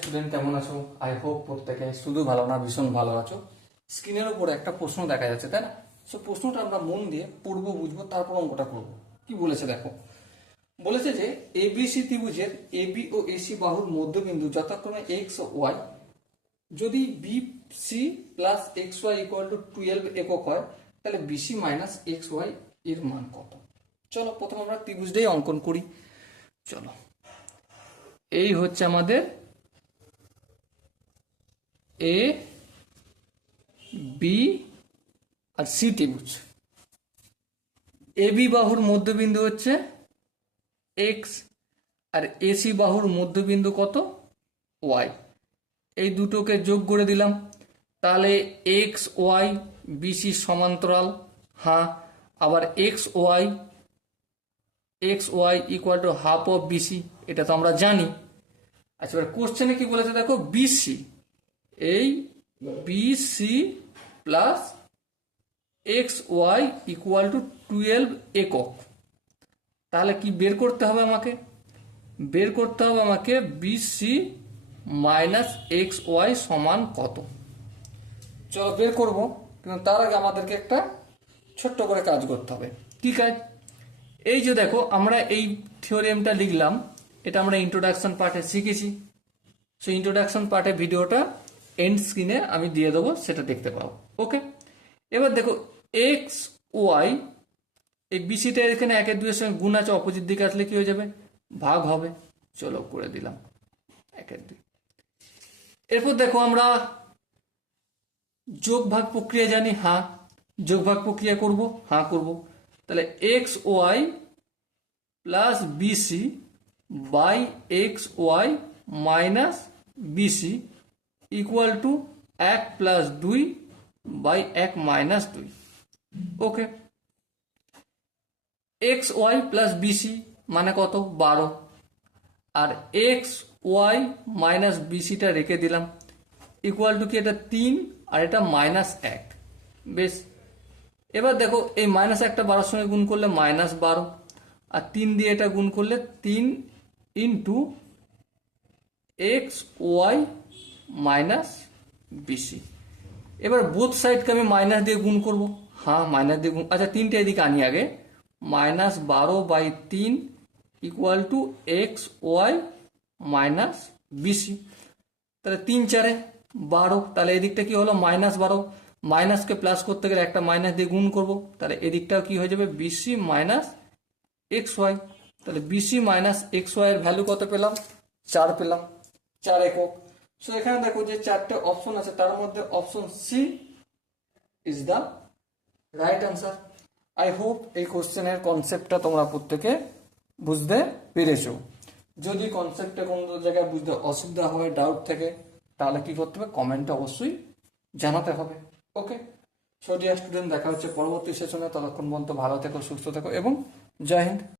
Student কেমন আছো? I hope প্রত্যেকে শুধু ভালো না ভীষণ ভালো আছো। স্ক্রিনের উপরে একটা প্রশ্ন দেখা যাচ্ছে, তাই না? সো প্রশ্নটা আমরা মন দিয়ে পড়বো, বুঝবো, তারপর অঙ্কটা করবো। কি বলেছে দেখো, বলেছে যে এবিসি ত্রিভুজের এবি ও এসি বাহুর মধ্যবিন্দু যথাক্রমে এক্স ও ওয়াই যদি BC plus x y equal to 12 একক হয়, তাহলে বিসি মাইনাস এক্স ওয়াই এর মান কত? চলো প্রথম আমরা ত্রিভুজটাই অঙ্কন করি। চলো, এই হচ্ছে আমাদের এ বি আর সি ত্রিভুজ। এবি বাহুর মধ্যবিন্দু হচ্ছে এক্স আর এসি বাহুর মধ্যবিন্দু কত? ওয়াই। এই দুটোকে যোগ করে দিলাম, তাহলে এক্স ওয়াই বিসি সমান্তরাল। হ্যাঁ, আবার x y equal to half of BC, এটা তো আমরা জানি। আচ্ছা, এবার কোশ্চেনে কি বলেছে দেখো, বিসি, এই BC plus x y equal to 12 একক। তাহলে কি বের করতে হবে আমাকে? বের করতে হবে আমাকে বিসি মাইনাস এক্স ওয়াই সমান কত। চলো বের করবো, কিন্তু তার আগে আমাদেরকে একটা ছোট্ট করে কাজ করতে হবে। কি কাজ? এই যে দেখো, আমরা এই থিওরেমটা লিখলাম, এটা আমরা ইন্ট্রোডাকশন পার্টে শিখেছি। সো ইন্ট্রোডাকশন পার্টে ভিডিওটা এন্ড স্ক্রিনে আমি দিয়ে দেবো, সেটা দেখতে পাবো। ওকে, এবার দেখো এক্স ওয়াই, এই বিসিটা এখানে 1 2 এর সঙ্গে গুণ আছে, অপোজিট দিকে আসলে কি হয়ে যাবে? ভাগ হবে। চলো করে দিলাম 1 2। এরপর দেখো আমরা যোগ ভাগ প্রক্রিয়া জানি। হ্যাঁ, যোগ ভাগ প্রক্রিয়া করব। হ্যাঁ করব। তাহলে x y plus BC by x y minus BC equal to 1 plus 2 by 1 minus 2। Okay, x y plus BC মানে কত? 12। আর এক্স ওয়াই মাইনাস বিসিটা রেখে দিলাম, ইকুয়াল টু কি? এটা 3 আর এটা মাইনাস 1। বেশ, এবার দেখো এই মাইনাস 1টা 12 সঙ্গে গুণ করলে মাইনাস 12, আর 3 দিয়ে এটা গুণ করলে 3 into x y minus BC. এবার বোথ সাইডকে আমি মাইনাস দিয়ে গুণ করব। হ্যাঁ, মাইনাস দিয়ে গুণ। আচ্ছা, 3টে এদিকে আনি আগে। Minus 12/3 equal to x y minus BC. তাহলে 3 4 12। তাহলে এদিকটা কি হলো? মাইনাস 12। মাইনাসকে প্লাস করতে গেলে একটা মাইনাস দিয়ে গুণ করব, তাহলে এদিকটাও কি হয়ে যাবে? BC minus x y. তাহলে বিসি মাইনাস এক্স ওয়াই এর ভ্যালু কত পেলাম? 4 পেলাম, 4 একক। সো এখানে দেখো যে 4টে অপশন আছে, তার মধ্যে option C is the right answer. I hope এই কোশ্চেনের কনসেপ্টটা তোমরা প্রত্যেকে বুঝতে পেরেছো। যদি কনসেপ্টে কোনো জায়গায় বুঝতে অসুবিধা হয়, ডাউট থাকে, তাহলে কি করতে হবে? কমেন্টে অবশ্যই জানাতে হবে। ওকে, সো ডিয়ার স্টুডেন্ট, দেখা হচ্ছে পরবর্তী সেশনে। ততক্ষণ পর্যন্ত ভালো থেকো, সুস্থ থেকো এবং জয় হিন্দ।